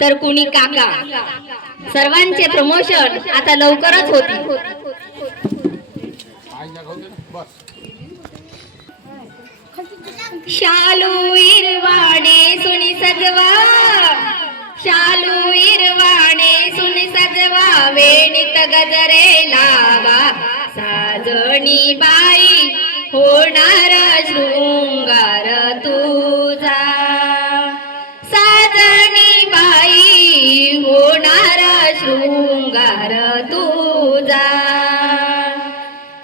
तर कुणी काका. सर्वांचे प्रमोशन आता लवकरच होती. शालू इरवाणे सुनी सजवा, शालू इरवाणे सुनी सजवा, वेणीत गजरे लावा, साजणी बाई होणार शृंगार तुझा, साजणी बाई होणार शृंगार तुझा.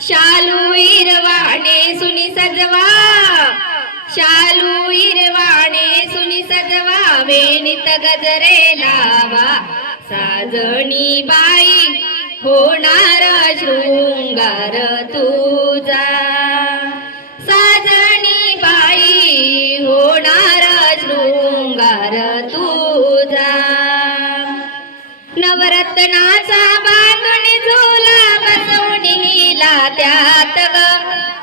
शालू इरवाणे सुनी सजवा, शालू इरवाणे सुनी सजवा, वेणीत गजरे लावा, साजणी बाई होणार शृंगार तुझा, साजणी बाई होणार शृंगार तुझा. नवरत्नाचा बांधुनी झुला बसवणीला त्यात ग,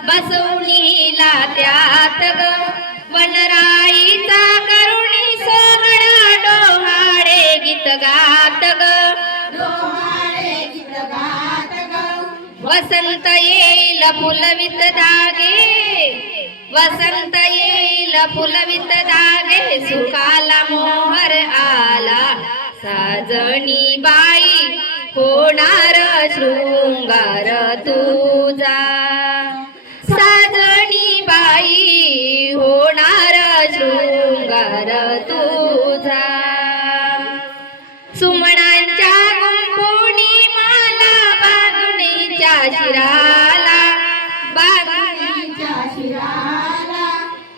बसवणीला त्यात ग, वनराईचा करुणी सोहळा डोहाळे गीत गात ग, डोहाळे गीत गात ग. वसंत येईल फुलवित धागे, वसंत येईल फुलवित धागे, सुखाला मोहर आला, साजणी बाई होणार शृंगार तुझा, साजणी बाई होणार शृंगार तुझा. सुमनांच्या गुंफुनी माला बांधुनीच्या शिराला, बांधुनीच्या शिराला,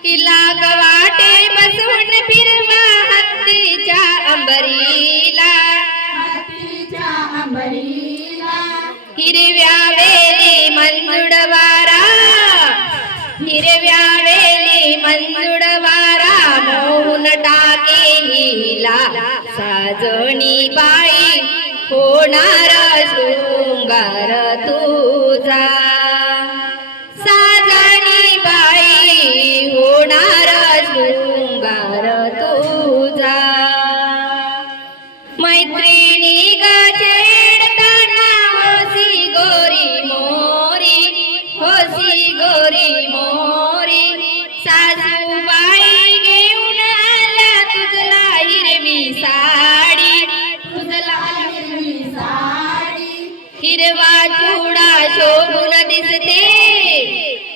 हिला गवाटे बसवून फिरवा हत्तीच्या अंबरीला, हत्तीच्या अंबरीला. हिरव्या वेली मंजुळ वारा, हिरव्या वेली मंजुळ वारा, मोहून टाके हिला, साजणी बाई होणार शृंगार तुझा, साजणी बाई होणार शृंगार तुझा. मैत्रिणी ग छेडताना होसी गोरी मोरी, होसी गोरी मोरी, सासूबाई घेऊन आल्या तुझला हिरवी साडी, तुझला हिरवी साडी. हिरवा चुडा शोभून दिसते,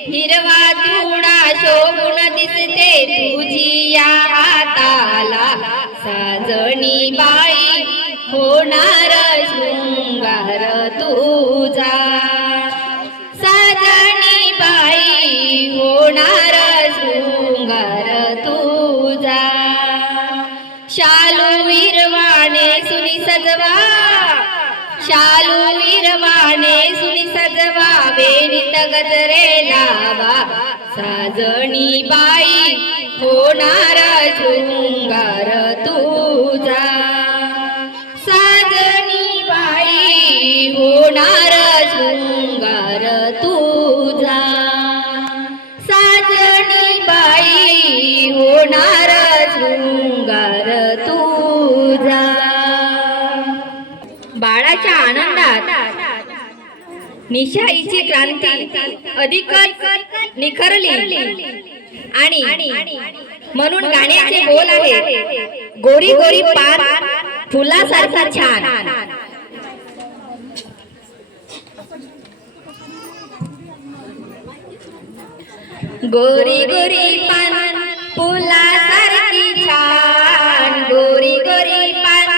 हिरवा चुडा शोभून दिसते, तुझी या हाताला, साजणी बाई होणार शृंगार तुझा, साजणी बाई होणार शृंगार तुझा. शालू इरवाणे सुनी सजवा, शालू इरवाणे सुनी सजवा, वेणीत गजरे लावा, साजणी बाई होणार शृंगार तुझा, साजणी बाई होणार शृंगार तुझा, साजणी बाई होणार शृंगार तुझा. बाळाच्या आनंदात निशाईची क्रांती अधिकच निखरली आणि म्हणून गाण्याचे बोल आहेत, गोरी गोरी पान फुलासारखा छान. गोरी गोरी पान फुलासारखी छान, गोरी गोरी पान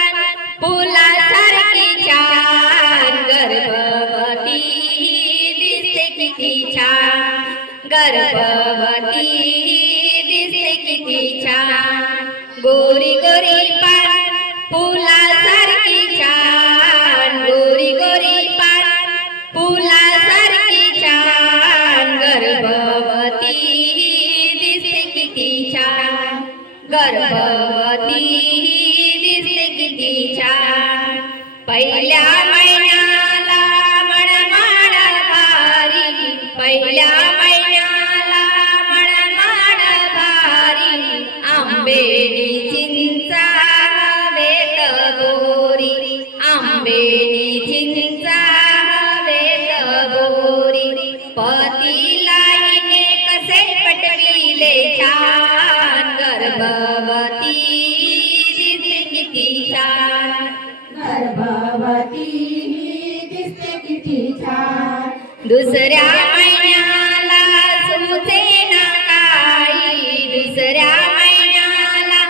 फुलासारखी छान, गर्भवती दिसते किती छान, गर्भवती दिसते किती छान. गोरी गोरी पान फुलासारखी छान, गोरी गोरी पान फुलासारखी छान, गर्भवती दिसते किती छान, गर्भवती दिसते किती छान. पहिल्या महिन्याला मणमाड भारी, पहिल्या महिन्याला मणमाड भारी, आंबेनी चिंचा हवे दिसते किती छान गर्भवती दिसते किती छान दुसऱ्या महिन्याला सुचे ना काही दुसऱ्या महिन्याला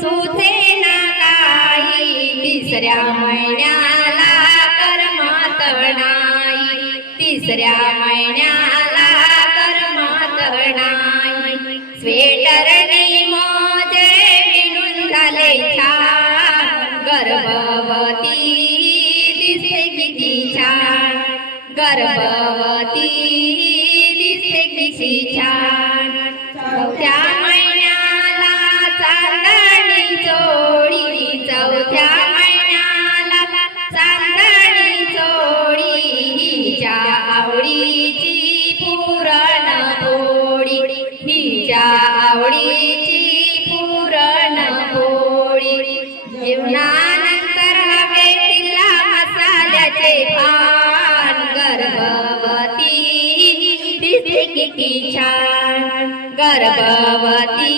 सुचे ना काही तिसऱ्या महिन्याला करमात नाही तिसऱ्या महिन्याला करमात नाही स्वेटरनी मोजे विणून झाले छान गर्भवती दिसते किती छान गर्भवती दिसते किती छान चौथ्या महिन्याला चांदणी चोळी चौथ्या महिन्याला चांदणी चोळी हिच्या आवडीची पुरणपोळी हिच्या आवडीची पुरणपोळी जेवणानंतर हवे तिला मसाल्याचे पान गर्भवती दिसते किती छान गर्भवती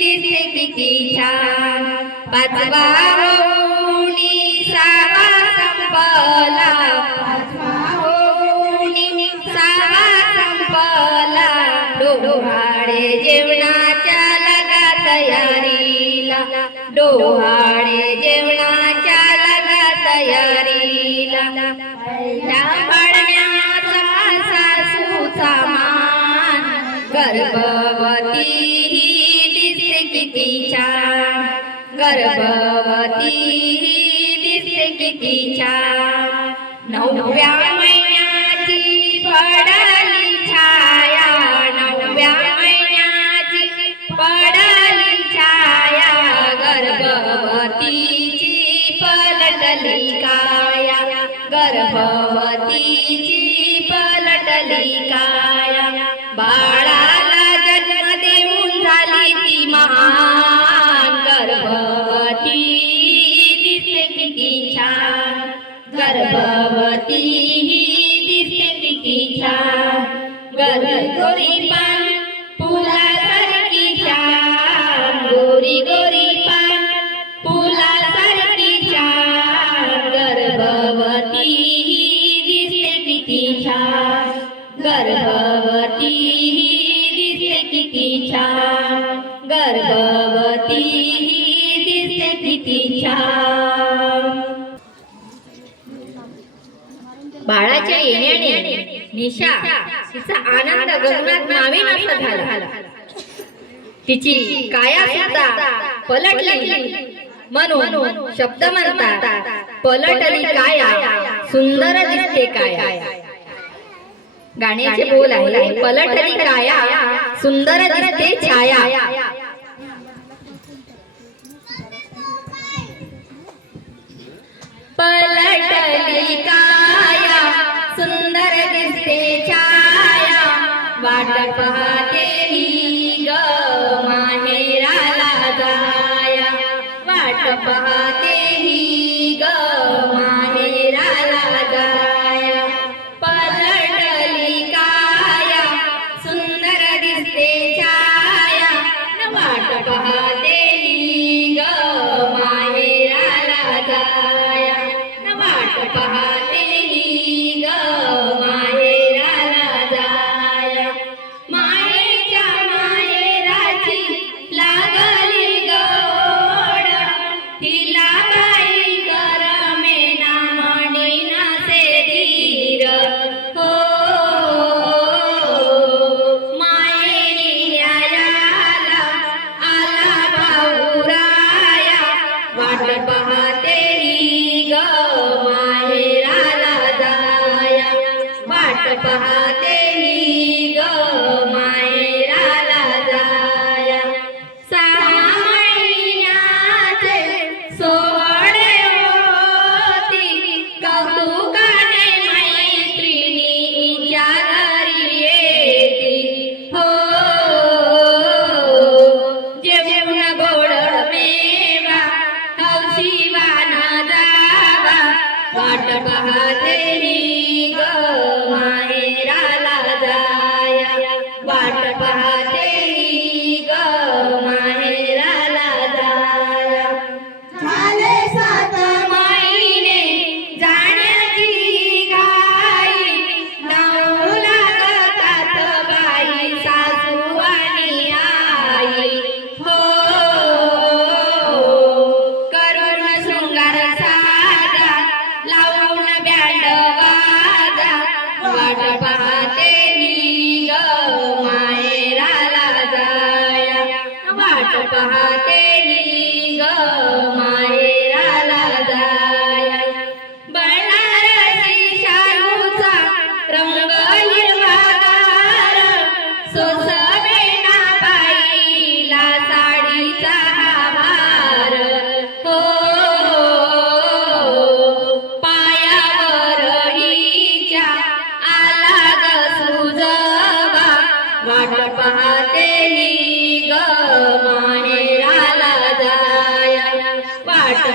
दिसते किती छान पाचवा होऊनी सावा संपला पाचवा होऊनी सावा संपला डोहाळे जेवणाच्या लगा तयारीला डोहाळे जेवणाच्या लगा तयारीला लांबण्याचा सासूचा मान गर्भवती दिसते किती छान गर्भवती दिसते किती छान नवव्या महिन्याची पडली छाया नवव्या महिन्याची पडली छाया गर्भवतीची पलटली काया गर्भवतीची पलटली काया बाळाला जन्म देऊन झाली ती महान गर्भवती दिसते किती छान गर्भवती दिसते किती छान गोरी पान फुलासारखी छान गोरी गोरी पान फुलासारखी छान गर्भवती दिसते किती छान गर्भवती दिसते किती छान गर्भवती दिसते किती छान बाळाच्या येण्याने निशा तिचा आनंद गगनात मावेनासा झाला तिची काया सुद्धा पलटली म्हणून शब्द म्हणतात पलटली काया सुंदर दिसते काया गाण्याचे बोल आहे पलटली काया सुंदर दिसते छाया पलटली काया सुंदर दिसते छाया वाट पाहते ही ग माहेराला जाया वाट पाहते ही ग माहेराला जाया पलटली काया सुंदर दिसते छाया वाट पाहते ही ग माहेराला जाया वाट पाहते ही ग माहेराला जाया मायेच्या माहेराची लागली गोड तिला काही करमेना म्हणीना से धीर हो मायेरी न्यायाला आला भाऊराया वाट पाहते ही ग माहेराला जाया वाट पाहते ही ग माहेराला जाया 6 महिन्याचे सोहळे होती कौतुकाने मैत्रिणीच्या घरी येती हो जेवण गोड मेवा हौशीवाना जावा वाट पाहते ही ग माहेराला जाया वाट पाहते ही ग माहेराला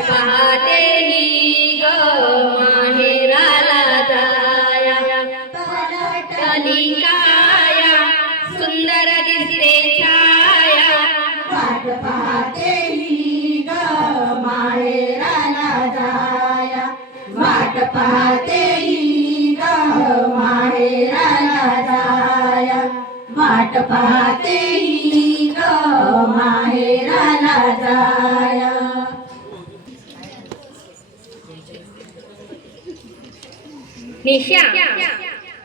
पाहते ही ग माहेराला जाया पलटली काया सुंदर दिसते छाया वाट पाहते ही ग माहेराला जाया वाट पाहते ही ग माहेराला जाया वाट पाहते ही ग माहेराला जाया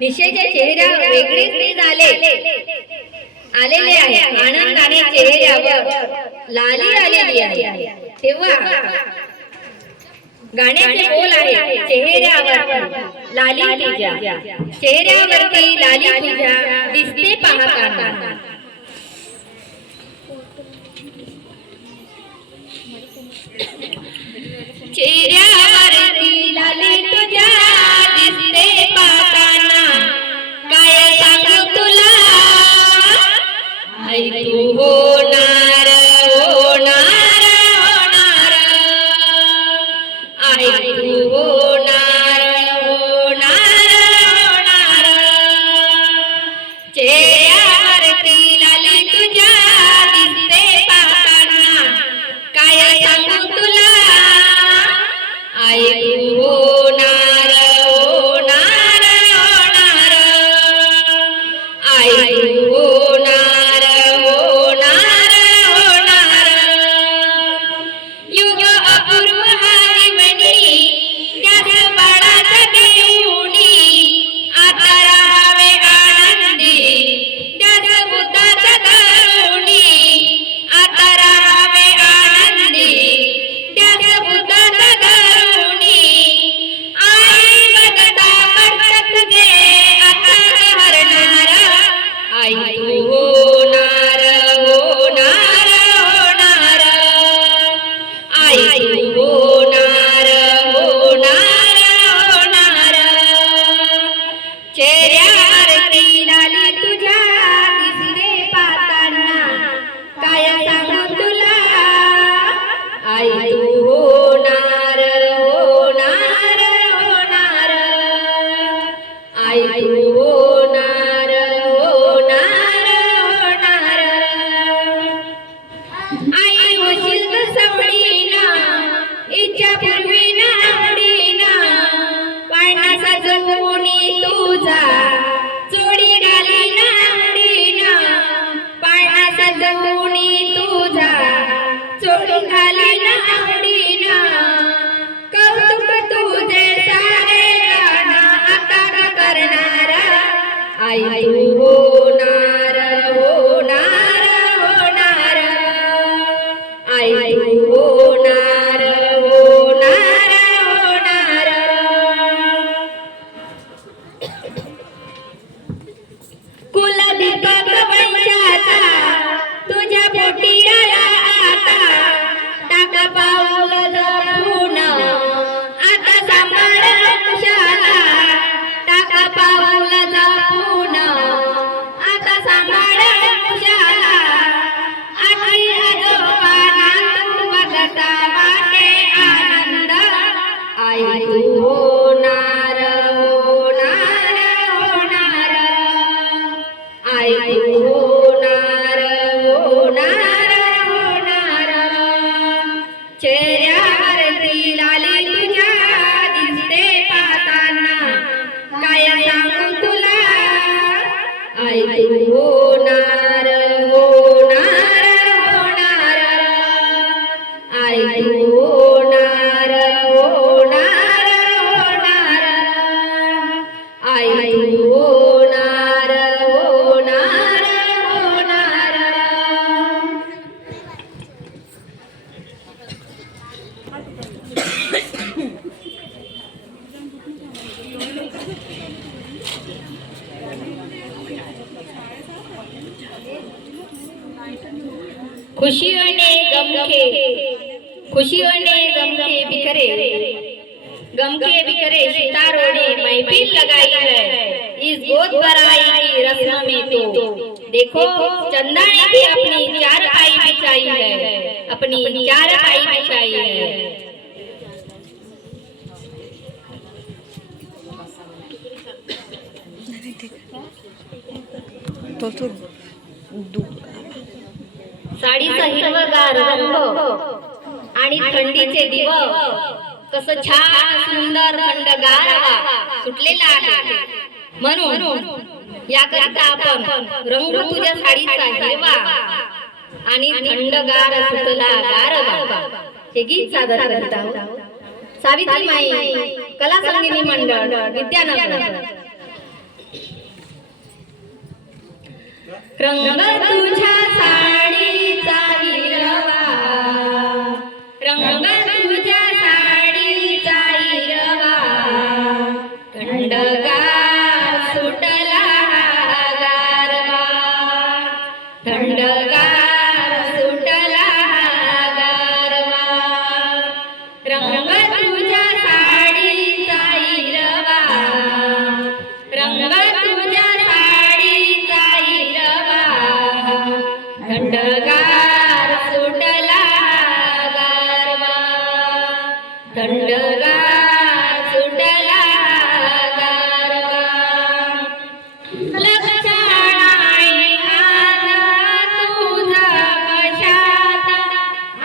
निशेच्या चेहऱ्यावर वेगळेच तेज आलेले आहे आनंदाने चेहऱ्यावर लाली आलेली आहे तेव्हा गाण्याचे बोल आहे चेहऱ्यावर लाली तुझ्या चेहऱ्यावरती लाली तुझ्या दिसते पाहताना चेहऱ्यावरती लाली तुझ्या दिसते पाहताना काय सांगू तुला आई तू होणार होणार होणार आई तू होणार होणार होणार चेहऱ्यावरती लाली तुझ्या दिसते पाहताना काय सांगू तुला आई तू होणार होणार होणार आई तू होणार होणार होणार युग अपूर्व हारिवणी त्याच बाळाच्या देऊनी आता राहावे आनंदी त्याच बुद्धाच्या करुणी आता राहावे आनंदी त्याच बुद्धाच्या आई तू होणार होणार होणार आई तू होणार होणार होणार चेहऱ्यावरती लाली तुझ्या दिसते पाहताना काय सांगू तुला आई तू होणार होणार होणार आई तू होणार होणार होणार आई होशील ग सवडीना इच्छा पूर्वीना आवडीना पाळणा सजवूनी तुझा जोडी घालीना आवडीना पाळणा सजवूनी तुझा जोडी घालीना आवडीना कौतुक तुझे सारे गाणं आकार करणारा आई तू होणार होणार होणार आई तू होणार होणार होणार कुलदीपक वंशाचा तुझ्या पोटी आला आता टाक पाऊल जपून आता सांभाळ वंशाला टाक पाऊल जपून आता सांभाळ वंशाला आजी आजोबांना तू बघता वाटे आनंद आई तू होणार होणार होणार आई तू होणार होणार होणार चेहऱ्यावरती लाली तुझ्या दिसते पाहताना काय सांगू तुला आई तू होणार होणार होणार आई तू होणार होणार होणार आई तू होणार होणार होणार खुशियों ने गम के बिखरे सितारों ने महफिल लगाई है इस गोद भराई की रस्म में तो देखो चंदा ने भी अपनी चारपाई बिछाई है अपनी चारपाई बिछाई है साडीचा हिरवागार रंग आणि थंडीचे दिवस कसं छान सुंदर थंडगार सुटलेला आहे. म्हणून याकरिता आपण रंग तुझ्या साडीचा हिरवा आणि थंडगार सुटला गारवा हे गीत सादर करीत आहोत. सावित्रीमाई कला संगीनी मंडळ विद्यानगर. रंग तुझ्या साडीचा हिरवा, रंग तुझ्या साडीचा हिरवा, थंडगार सुटला गारवा, थंडगार सुटला गारवा. रंग तुझ्या साडीचा हिरवा, रंग तुझ्या साडीचा हिरवा, थंडगार सुटला गारवा, थंडगार सुटला गारवा. लक्षण आहे आज तुझा कशात,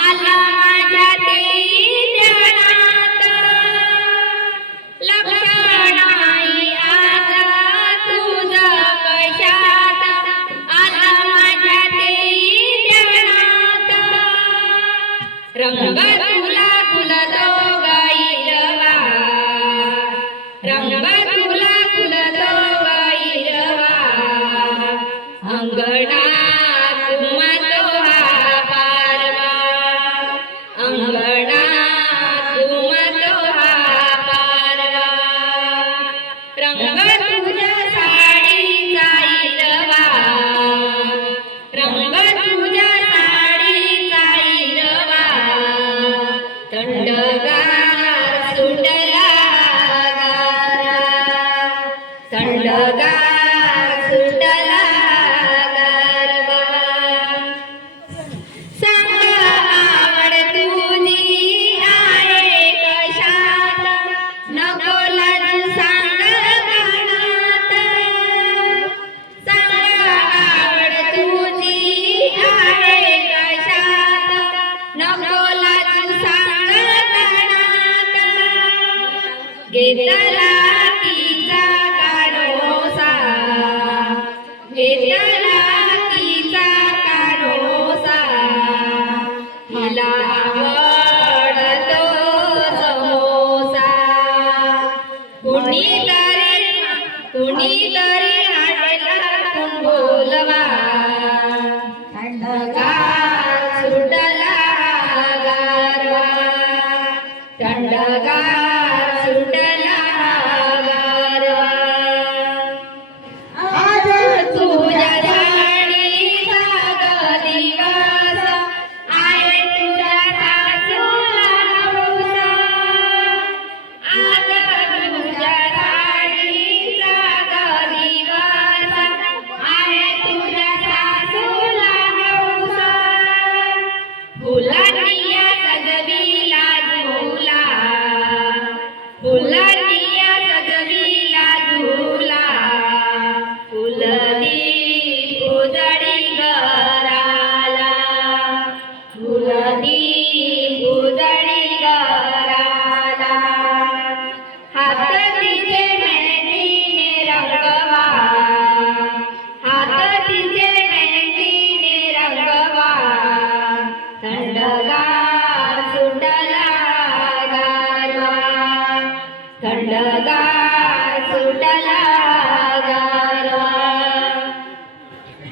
आला माझ्या ते ध्यानात. लक्षण आहे आज तुझा कशात, आला माझ्या ते ध्यानात. रंग तुला फुलतो गाईरवा, रंग तुला फुलतो गाईरवा, अंगणात घुमतो हा पारवा, अंगणात घुमतो हा पारवा. रंग तुझ्या साडीचा हिरवा, रंग तुझ्या साडीचा हिरवा, थंडगार सुटला गारा, थंडगार सुटला गारवा. सांग आवड तुझी आहे कशात, नको लाजू सांग गाण्यात. सांग आवड तुझी आहे कशात, नको लाजू सांग गाण्यात. घेतला तिचा कानोसा, घेतला तिचा कानोसा, हिला आवडतो समोसा. कुणीतरी हाडलातून बोलवा, थंडगार सुटला गारवा, थंडगार सुटला गारवा. आज तुझ्या साडीचा ग दिवस, आहे तुझ्या सासूला हौसा. आज तुझ्या साडीचा ग दिवस, आहे तुझ्या सासूला हौसा. फुलांनी सजविला झुला, फुलांनी सजविला झुला, फुलदीप उजळी घराला, फुलदीप उजळी घराला. हात तिचे मेहंदीने रंगवा, हात तिचे मेहंदीने रंगवा, थंडगार सुटला गारवा, थंडगार सुटला गारवा,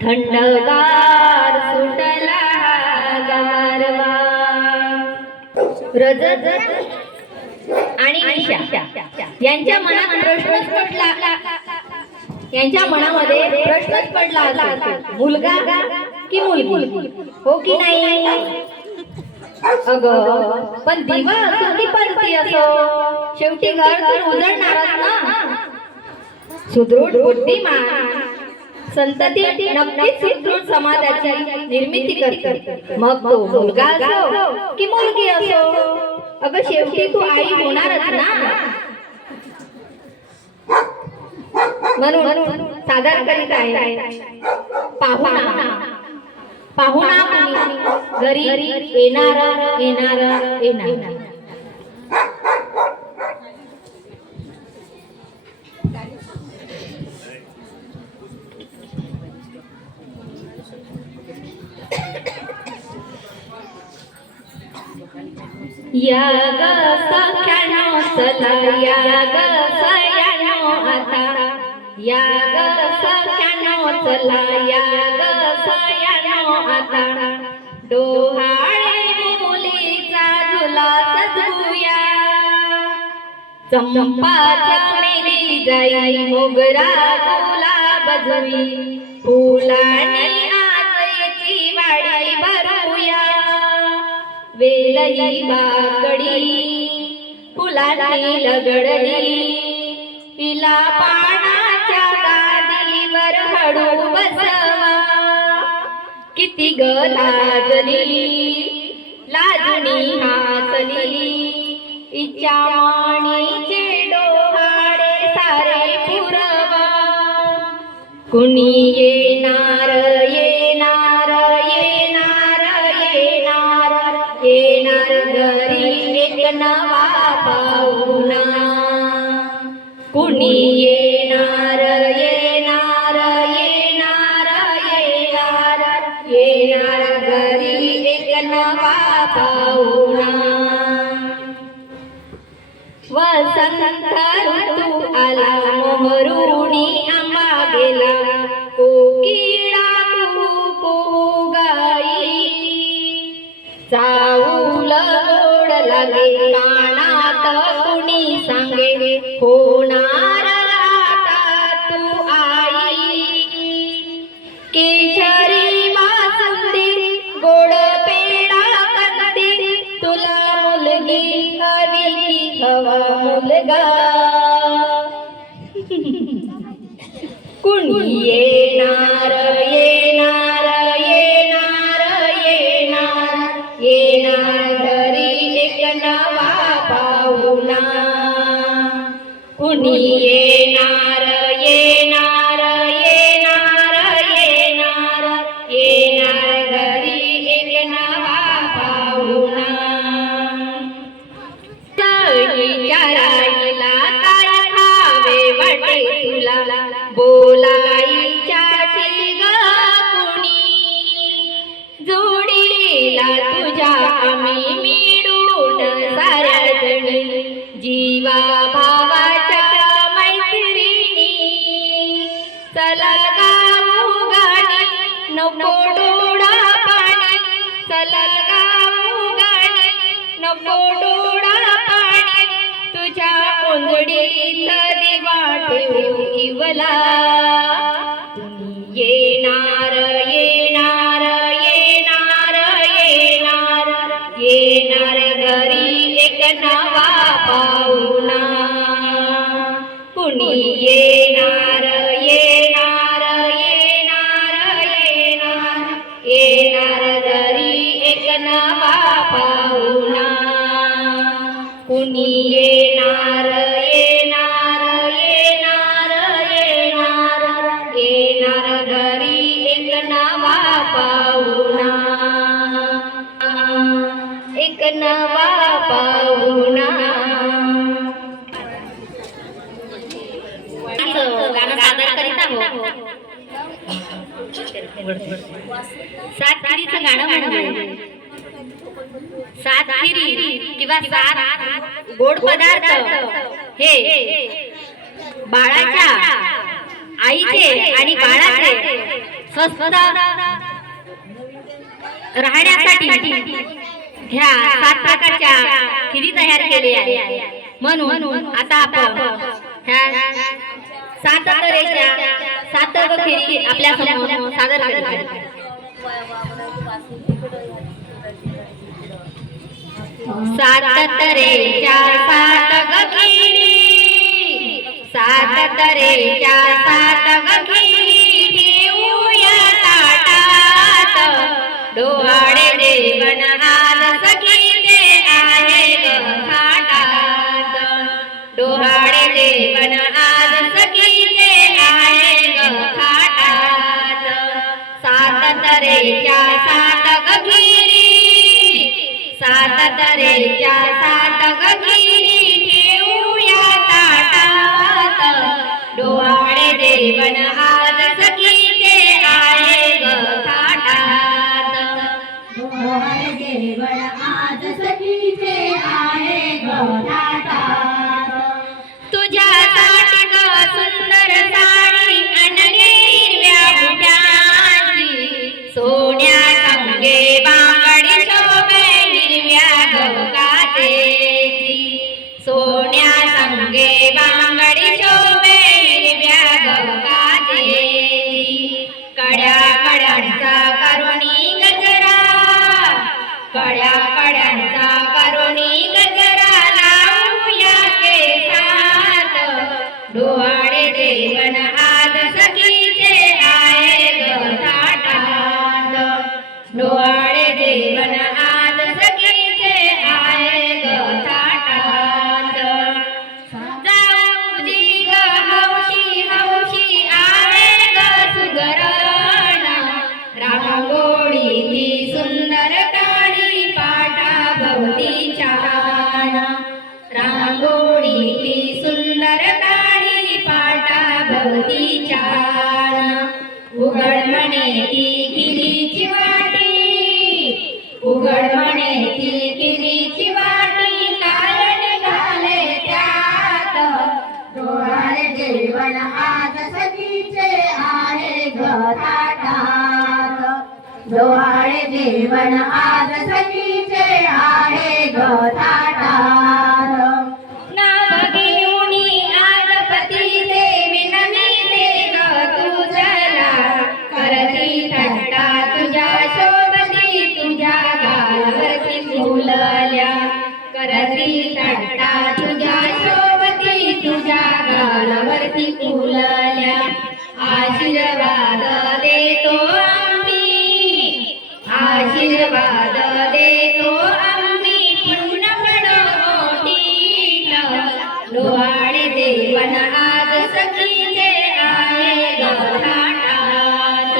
थंडगार सुटला गारवा. रजत आणि ईशा यांच्या मनात प्रश्नच पडला, यांच्या मनामध्ये प्रश्नच पडला असा, मुलगा की मुलगी, हो की नाही. अगं पण दिवा असो की पंथी असो, शेवटी घर तर उजळणारच ना. सुदृढ बुद्धिमान संतती नक्कीच सुदृढ समाजाची निर्मिती करते, मग तो मुलगा असो की मुलगी असो. अगं शेवटी तू आई होणारच ना. म्हणून सादर करीत आहे पाहुणा. पाहुणा कुणी घरी येणार येणार येणार. या ग सख्यानो चला या ग सयानो आता. या ग सख्यानो चला या ग सयानो आता. डोहाळे मुलीचा झुला सजवूया. चंपा चमेली जाई मोगरा गुलाब जुई. फुलांनी आजची वाडी भरूया. वेलई बाकडी फुलांनी लगडली. हिला पानाच्या गादीवर हळू बसवा. किती ग लाजली लाजणी हासली. इच्या माणीचे डोहाळे सारे पुरवा. कुणी येणार येणार येणार येणार येणार घरी एक नवा पाहुणा. कुणी येणार येणार येणार येणार येणार घरी एक नवा पाहुणा. वसंत ऋतू आला मोहरुणी आंबा गेला. कोकिळा कुहू गाई. चाऊल गोड लागे कानात कुणी सांगे. होणार आता तू आई. केशरी बासुंदी गोड पेढा कंदी. तुला मुलगी हवी की हवा मुलगा. कुणी येणार येणार येणार येणार येणार घरी एक नवा पाहुणा. कुणी येणार येणार येणार येणार येणार घरी एक नवा पाहुणा. विचारायला काय खावे वाटे तुला. बोलायच्याशी ग कुणी. जोडीला तुझ्या आम्ही मिळून साऱ्या जणी. जीवा भावाच्या मैत्रिणी. चला गाऊ गाणी नको डोळा पाणी. चला गाऊ गाणी नको डोळा पाणी. तुझ्या ओंजडीत दिवा ठेवू इवला. येणार येणार येणार येणार येणार घरी एक नवा पाहुणा. कुणी येणार येणार येणार येणार येणार घरी एक नवा पाहुणा. कुणी येणार येणार येणार येणार येणार घरी एक नवा पाहुणा. एक नवा पाहुणा. गाणं सादर करीत आहोत. सात फेरीचं गाणं म्हणजे सात फेरी किंवा सात गोड पदार्थ हे बाळाच्या आईचे आणि बाळाचे स्वस्थ राहण्यासाठी ह्या सात प्रकारच्या खिरी तयार केल्या आहे. म्हणून आता आपण ह्या सात तऱ्हेच्या सात खिरी आपल्या समोर सादर करत आहोत. सात तऱ्हेच्या सात खिरी. सात तऱ्हेच्या सात खिरी ठेवूया ताटात. डोहाळे जेवण आज सखीचे आहे घाटात. डोहाळे जेवण आज सखीचे सादरेच्या सात गगिरी ठेवूया ताटात डोहाळे जेवण आज सखीचे आहे ग थाटात डोहाळे जेवण आज सखीचे आहे ग थाटात तुझ्यासाठी ग सुंदर साडी आणली हिरव्या बुट्याची सोन्या संगे बांगडी शोभे हिरव्या गवकाचेची सोन्या संगे बांगडी शोभे हिरव्या गवकाचेची कड्या कड्यांचा करुणी गजरा कड्या कड्यांचा करुणी गजरा लावूया केसात डोहाळे जेवण आज सखीचे आहे ग थाटात डोहाळे जेवण आज सखीचे आहे ग थाटात जाऊजी ग हौशी हौशी आहे ग सुगरण रांगोळीची सुंदर काळी पाटा भोवती छान रांगोळीची सुंदर काळी पाटा भोवती छान उघड म्हणे ती गिरीची वाटी उघड म्हणे ती गिरीची वाटी काय निघाले त्यात डोहाळे जेवण आज सखीचे आहे ग थाटात डोहाळे जेवण आज सखीचे आहे ग थाटात नाव घेऊनी आज पतीचे विनविते ग तुझला करती थट्टा तुझ्या शोभती तुझ्या गालावरती फुलल्या करती थट्टा तुझ्या शोभती तुझ्या गालावरती फुलल्या आशीर्वाद देतो आम्ही आशीर्वाद देतो आम्ही पूर्ण पडोटीला डोहाळे जेवण आज सखीचे आहे ग थाटात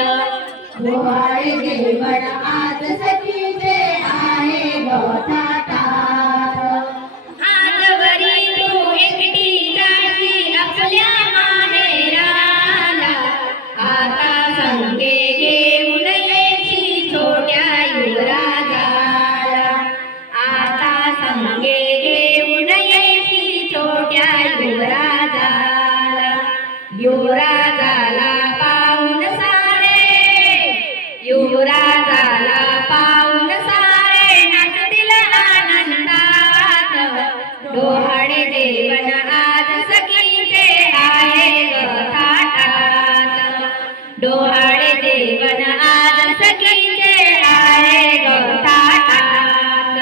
डोहाळे जेवण आज सखीचे आहे ग थाटात आजवरी तू एकटी जाशी आपल्या माहेराला आता संगे घेऊन येशी छोट्या युवराजाला आता संगे घेऊन येशी छोट्या युवराजाला युवराजाला पाहून सारे युवराजाला पाहून सारे नाचतील आनंदात डोहाळे जेवण आज सखीचे आहे ग थाटात डोहाळे जेवण आज सखीचे आहे ग थाटात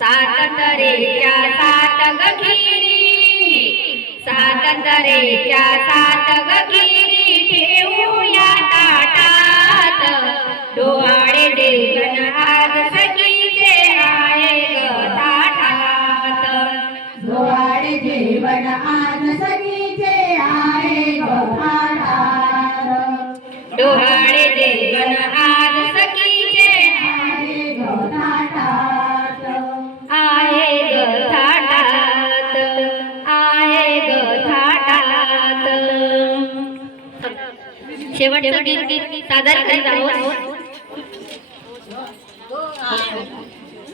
सात तऱ्हेच्या सात गगिरी सात तऱ्हेच्या सात गगिरी ठेवूया ताटात डोहाळे जेवण आज सखीचे आहे ग थाटात डोहाळे जेवण आज सखीचे आहे ग थाटात डोहाळे जेवण आज सखीचे आहे ग थाटात आहे ग थाटात आहे ग थाटात शेवटचं गीत सादर करीत आहोत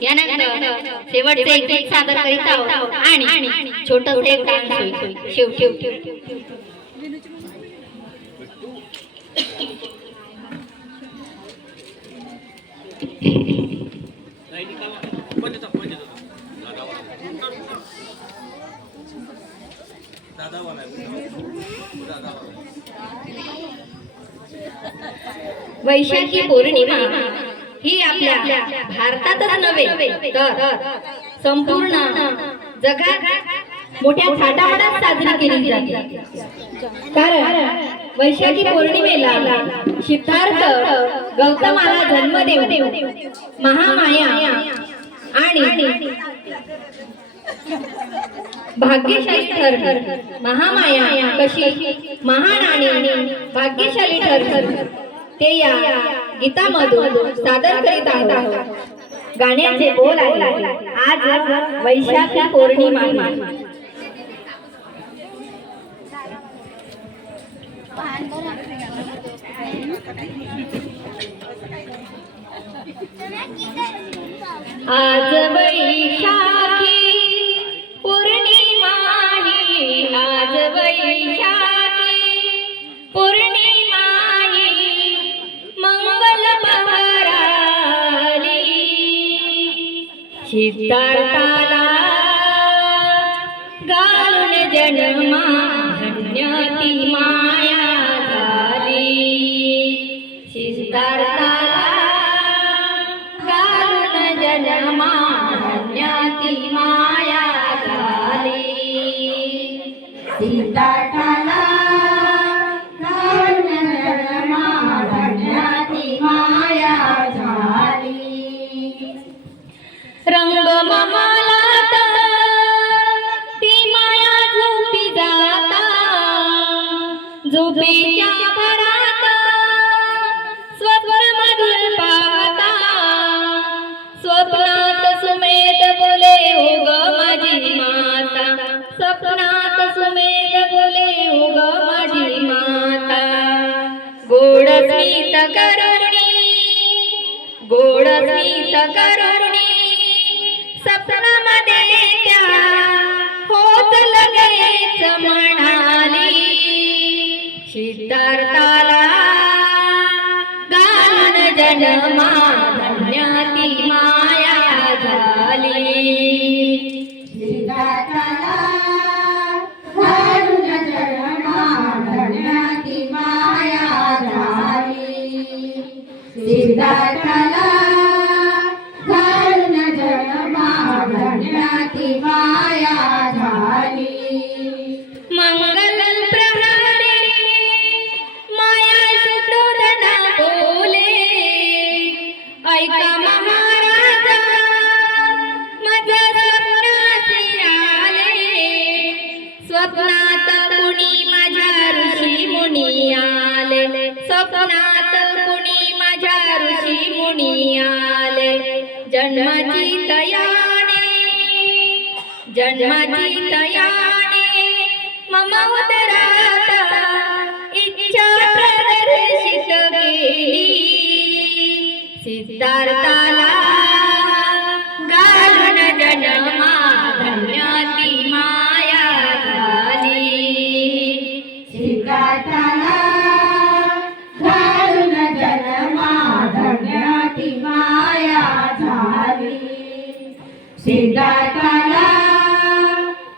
यानंतर शेवटचे एक गीत सादर करीत आहोत आणि छोटंसं एक डान्स होईल शेवटी वैशाखी पौर्णिमा ही आपल्या भारतातच नव्हे तर संपूर्ण जगात मोठ्या थाटामाटात साजरी केली जाते. कारण वैशाखी पौर्णिमेला सिद्धार्थ गौतमाला जन्म देऊन महामाया आणि भाग्यशाली ठरली. महामाया कशी महान आणि भाग्यशाली ठरली ते या गीतामधून सादर करीत आहोत. गाण्याचे बोल आहे आज वैशाखी पौर्णिमा आहे. आज वैशाखी पौर्णिमा आहे, आज वैशाखी पौर्णिमा आहे, मंगल बहराली सिद्धार्थाला घालून जन्मा धन्य ती माया झाली. सिद्धार्थाला घालून जन्मा धन्य ती माया झाली. सिद्धार्थाला घालून जन्मा धन्य ती माया झाली. रंग ममालात ती माया झोपी जाता, झोपेच्या भरात स्वप्न मधुर पाहता, स्वप्नात सुमेध बोले हो ग माझी माता, स्वप्नात सुमेध बोले हो ग माझी माता. गोड स्मित करुणी, गोड स्मित करुणी सपनामध्ये त्या होत लगेच म्हणाली. सिद्धार्थाला घालून जन्मा धन्य ती माया झाली. सिद्धार्थाला घालून जन्मा धन्य ती माया झाली. सिद्धार्थाला घालून जन्मा धन्य ती माया झाली. मंगल प्रहरी माया सुशोधना बोले, ऐका महाराजा माझ्या स्वप्नासी आले. स्वप्नात कुणी माझ्या ऋषी मुनी आले, स्वप्नात कुणी माझ्या ऋषी मुनी आले. जन्माची तयाने, जन्माची तयाने मम उदरात इच्छा प्रदर्शित केली. सिद्धार्थाला घालून जन्मा धन्य ती माया झाली. सिद्धार्थाला घालून जन्मा धन्य ती माया झाली. सिद्धार्थाला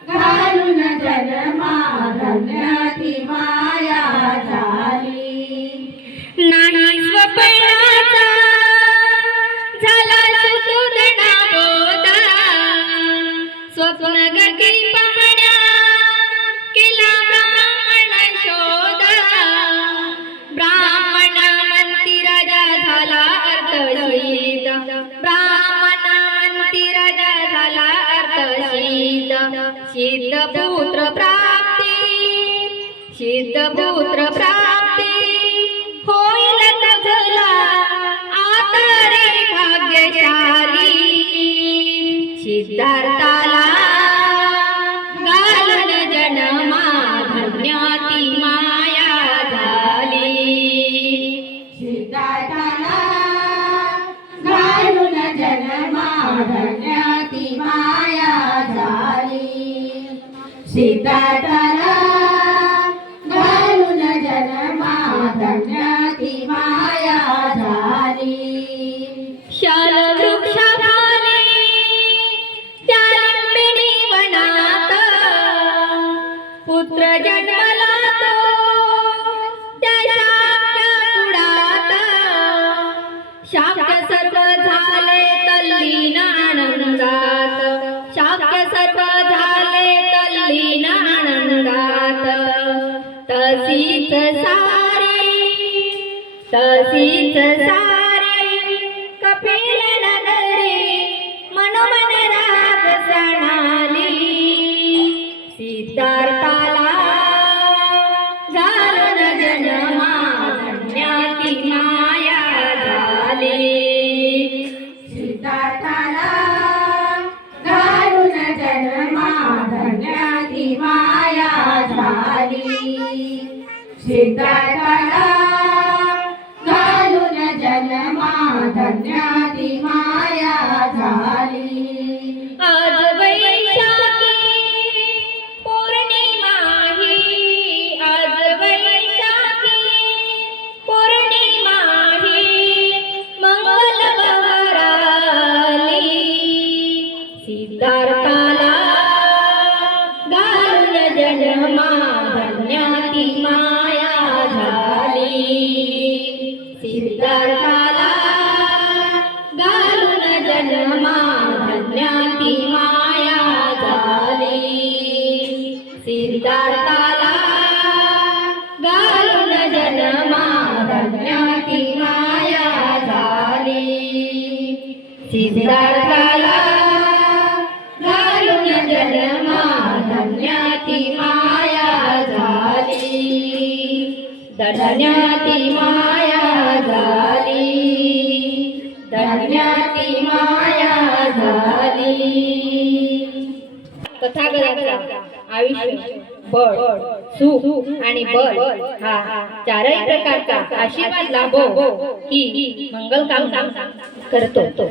घालून जन्मा धन्य ती माया झाली. नाही स्वप्नाचा झाला सुशोधना बोधा, स्वप्न गती पाहण्या केला ब्राह्मण शोधा. ब्राह्मण म्हणती राजा झाला अर्थशीत, ब्राह्मण म्हणती राजा झाला अर्थशीत. सिद्धपुत्र प्राप्ती, सिद्धपुत्र प्राप्ती होईल तुझला आता रे भाग्यशाली. सिद्धार्थाला घालून जन्मा धन्य ती माया झाली. सिद्धार्थाला घालून जन्मा धन्य ती माया झाली. सिद्धार्थाला घालून जन्मा धन्य ती माया झाली. शाल वृक्षाखाली त्या लिंबिणी वनात पुत्र जन्मला तो त्या शाक्य कुडात. शाक्य सर्व झाले तल्लीन आनंदात, शाक्य सर्व झाले तल्लीन आनंदात. तशीच सारी, तशीच सारी कपिल नगरी मनोमन राग सणाली. सिद्धार्थाला घालून जन्मा धन्य ती माया झाली. सिद्धार्थ माया झाली सिद्धार्थाला घालून जन्मा धन्य ती माया झाली आज वैशाखी पौर्णिमा ही आज वैशाखी पौर्णिमा ही मंगलवाराली सिद्धार्थाला घालून जन्मा धन्य ती माया झाली सिद्धार्थाला घालून जन्मा धन्य ती माया झाली सिद्धार्थाला घालून जन्मा धन्य ती माया झाली सिद्धार्थाला घालून जन्मा धन्य ती माया झाली धन्य ती माया झाली धन्य ती माया झाली तथागताचा आयुष्य बळ सुख आणि बल हा चारही प्रकारचा आशीर्वाद लाभो ही मंगल कामना करतो